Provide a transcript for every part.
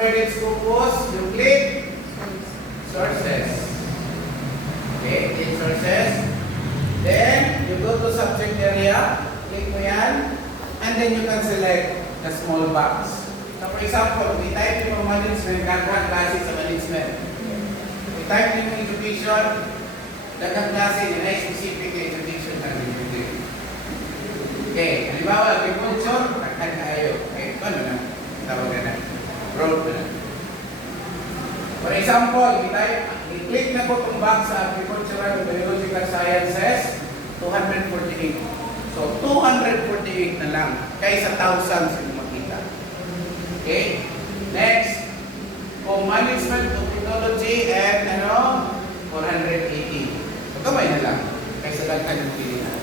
Credit Scopus, you click sources. Okay, click sources. Then, you go to subject area, click mo yan, and then you can select the small box. So, for example, we type yung management, daghang klase sa management. We type yung education, daghang klase, yun ay specific education na education. Okay, halimbawa, agriculture, daghang kayo. Okay, ano na? Tawag na. Road na. For example, i-click na po itong box sa Agricultural and Biological Sciences, 248. So, 248 na lang, kaysa thousands yung makita. Okay? Next, kung Management of Technology and 480. So, kamay na lang, kaysa daghan yung pilihan.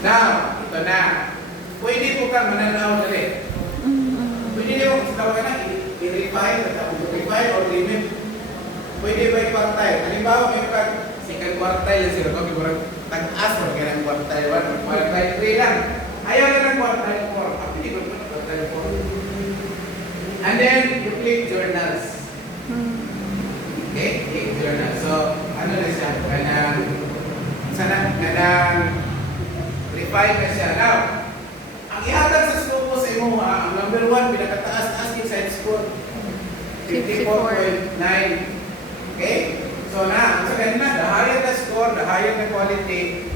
Now, ito na. Pwede po kang mananaw ulit. Pwede nyo, tawag na, i-refine, i-refine or limit. Pwede ba i-quartile? Halimbawa, may second quartile, sila ko, tag-as mo, kaya ng quartile 1, quartile 3 lang. Ayaw na ng quartile 4. Pwede ko na quartile 4. And then, you click journals. Okay, click journals. So, ano na siya? Kanang refine na siya. Now, ang ihatag sa Scopus sa imo, ang number 1, pinakataas-taas yung side score. 54.9. Okay? So na, sa ganun the higher the score, the higher the quality,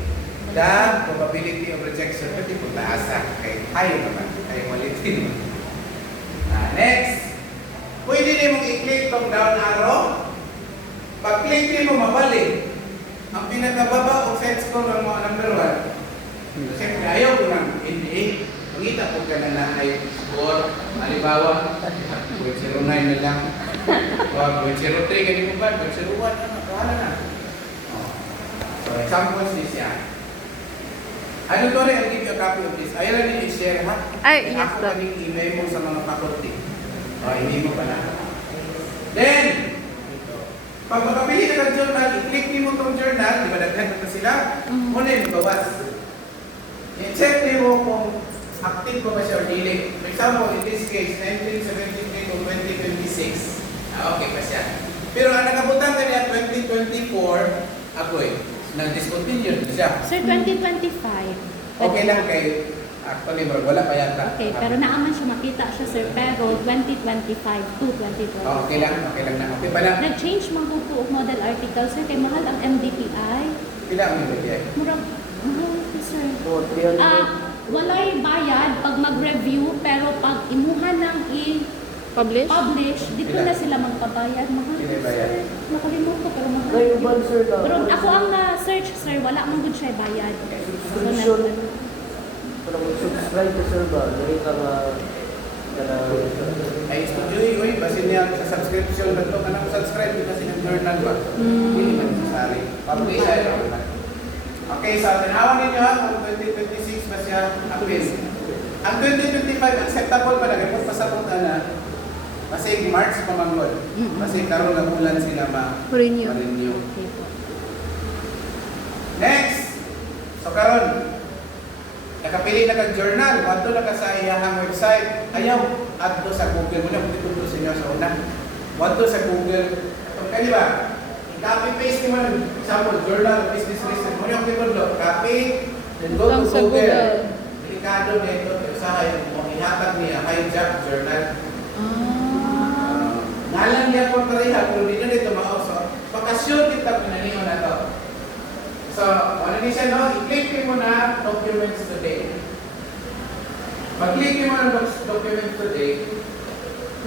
the probability of rejection. Pwede po taasa. Okay? Higher naman. Higher quality naman. Next, pwede din mong i-click tong down arrow. Pag-click din mo, mabalik. Ang pinakababa o side score ng mga number 1. Siyempre, ayaw ko ng NDA. Pangita po ka na lang ay score. Halimbawa, 0.09 na lang. O, 0.03 ganito ba? 0.01 na. Kahala na. So, examples this yan. Ano to rin? I'll give you a copy of this. Ayaw na din i-share, ha? Ay, yes, ako kaming email mo sa mga faculty. O, hindi mo pa na. Then, pag makapili ka ng journal, i-click mo itong journal, di ba naghan na sila? Muna yung bawas. I-check mo kung active ko ba siya or dili. For example, in this case, 1973 to 2026. Okay pa siya. Pero ang nakabutang ka niya, 2024, apoy, nag-discontinue na siya. Sir, 2025. Okay lang kayo. Actually, wala pa yata. Okay, pero naaman siya, makita siya, sir. Pero 2025 to 2025. Okay lang na. Okay pa na. Nag-change man po po model article, sir. Kay mahal ang MDPI. Pila ang nilagay? Murag, sir. Walay bayad pag mag-review, pero pag imuha ng i-publish, dito na sila magpabayad. Mahal, sir. Nakalimot ko, pero mahal. Pero ako ang na-search, sir. Wala mang good siya bayad. Subscription. Pero mag-subscribe ka, sir ba? Dali ka Ay, studio yun. Basin niya sa subscription. Ba't ka nang subscribe? Kasi ng journal ba? Hindi man sasari. Publish siya. Okay, so tinawan ninyo ha, kung 2026 ba siya appeal. Ang 2025, acceptable ba na? Kung pasapunta na, kasi March pa manggol. Kasi karoon ng ulan sila ma-renew. Next! So karon, nakapili na kang journal, wato na ka sa iyahang website, ayaw, add to sa Google. Muna, kung ito sa inyo sa una. Wato sa Google. Itong kaya ba? Copy-paste mo ng example, journal, business list. Muna yung kitulo, copy, then go to Google. Delikado na ito, usahay, kung ihatag niya, kay job journal. Ngalan niya po pareha, pero hindi na dito ma-also. Bakasyon kita pinaniho na to. So, ano niya siya, no? I-click mo na documents today. Pag-click mo na documents today,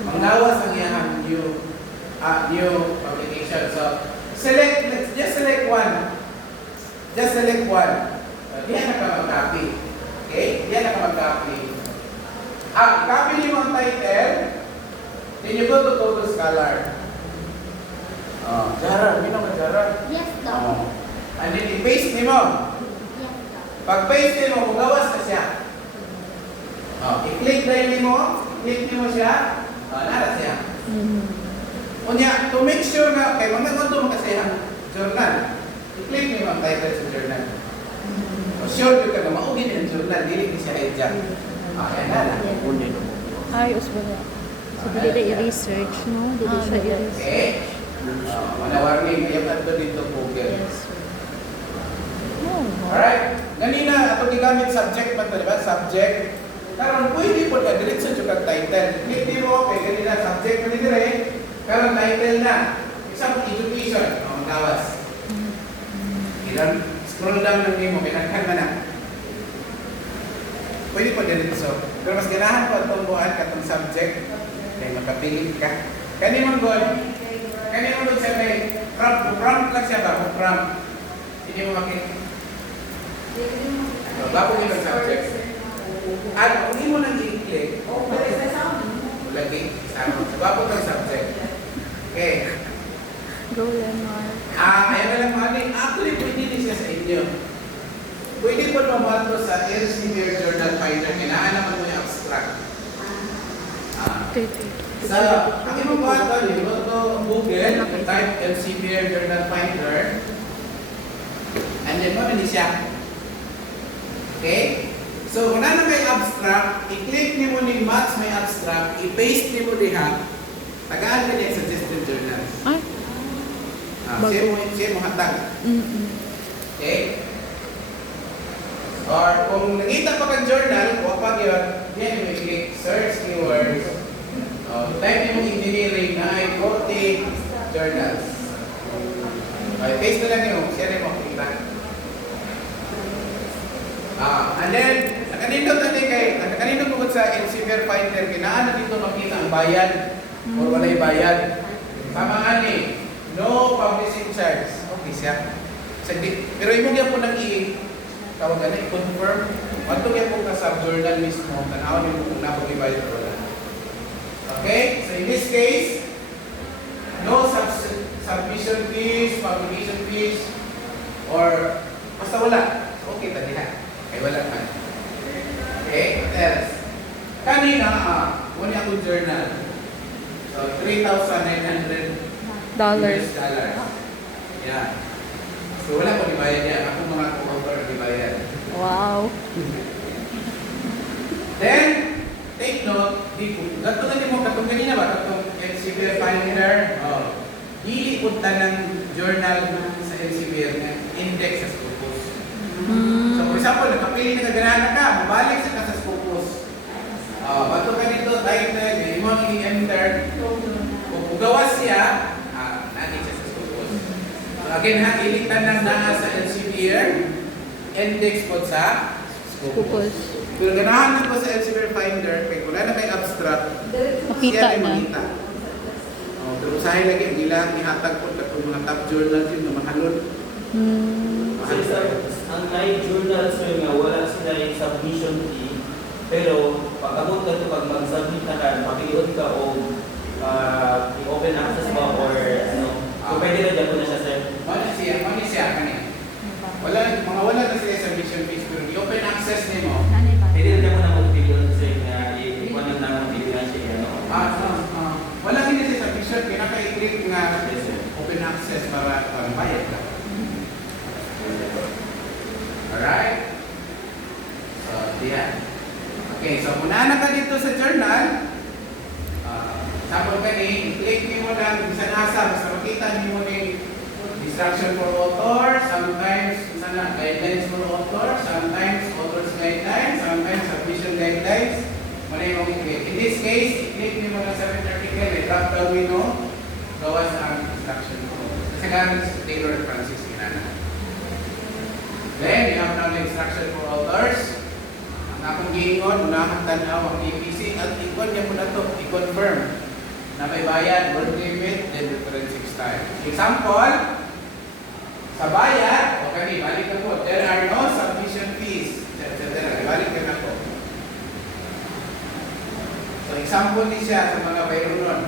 manglawas ang iyang new publication. So, just select one. Just select one. Diyan na ka mag-copy. Okay? Diyan na ka mag-copy. I-copy niyo ang title. Then you go to Total Scholar. Jaran. Mino ka Jaran? Yes, no. And then i-paste niyo mo. Yes, no. Pag-paste niyo mo, magawas na siya. I-click dahil mo. I-click niyo mo siya. Nara siya. Unya, to make sure na, kay mga ganito kasi ang journal, i-click niyo ang title sa journal. So, sure ka na maugin yung journal, dili siya i-jump. Ayan na lang. Ayos ba na? So, dili i-research, no? Dili siya i-research. Okay? Wala warning, kaya pa dito Google. Yes, sir. Oh, Alright? Ganina, ato gigamit subject pa to, di ba? Subject. Karon pwede po ka diretso jud kag title. Hindi mo okay, ganina subject pa ni dire. Karon title na. Example education, gawas. Ilan scroll down lang nimo kay nagkan man na. Pwede po diretso. Pero mas ganahan ko atong buhat katong subject kay makapili ka. Kani man god. Kani man god sa may prompt lang siya ba? Prompt. Hindi mo makita. Bago niyo ang subject. At kung hindi mo nang i-click, lagi sa bago ng subject. Okay. go Leonard. Ayan na lang mga actually pwede din siya sa inyo. Pwede po mamato sa Elsevier Journal Finder. Kailangan naman mo yung abstract. Sa aking mabuhatan, you go to Google, type Elsevier Journal Finder, and then mo na siya. Okay? So, kung na kay abstract, i-click ni mo ni Match may abstract, i-paste ni mo diha, tagaan ka niya suggested journals. Ay, Siya mo hatag. Okay? Or kung nakita pa kang journal, wapag yun, yan yung i-click, search keywords. Type niyo mong engineering na ay 40 journals. Okay, paste na lang yun, share niyo mo, kita. And then, nakanindot natin nakanindot po sa Elsevier Finder, kinaan na dito makita ang bayad or walay bayad. Tama nga ni, no publishing charge. Okay siya. Pero imo gyud po nang tawag na i-confirm. Adto gyud po ka sa journal mismo, tanaw niyo kung napag bayad or wala. Okay? So in this case, no submission fees, publication fees, or basta wala. Okay, tadiha. Ay wala man. Okay, what else? Kanina, muna akong journal. So, $3,900. Yeah. So, wala ko dibayad yan. Ako mga co-author dibayad. wow. Then, take note, gato na mo, katong kanina ba? Katong Elsevier Finder. Dili punta ng journal sa Elsevier na index sa Scopus. So, for example, nakapili na kaganahan ka, mabalik sa sa Scopus. Bato ka dito, title, yung mga i-enter. Kung gawas siya, natin siya sa Scopus. So, again ha, ilitan lang na sa Elsevier, index po sa Scopus. Kung ganahan ko sa Elsevier Finder, kaya wala na kay abstract, Makita siya ay na. makita. Pero usahin lagi, hindi lang ihatag po katong mga top journals yun na mahalon. Ang live journals nga wala sila yung submission fee, pero pag-abot ka ito, pag mag-submit na ka, makiliot ka o i-open access ba or ano, so pwede na dyan po na siya, sir. Muna siya kanina. Wala na sila submission fees, pero i-open access nimo. Pwede na dyan po na mag-pilihan, sir, na i-iwan na mag-pilihan siya, ano. Wala din siya submission, pinaka-i-click nga Yes, sir. open access para bayad ka. Alright? So, diyan. Okay, so kung na ka dito sa journal, sample ka ni, i-click mo lang sa nasa, basta makita mo ni instruction for author, sometimes guidelines for author, sometimes author's guidelines, sometimes submission guidelines. Muna yung i-click. In this case, i-click mo lang sa article, may drop down menu, gawas ang instruction for author. Kasi gamit si Taylor Francis Kinana. Then, you have now the instruction for authors. Ang akong giingon, unahan tanaw ang EPC at ikon niya po na ito, i-confirm na may bayad, word limit, then referencing style. Example, sa bayad, o kani, balik na po, there are no submission fees, etc. Balik na po. So, example ni siya sa mga bayroon.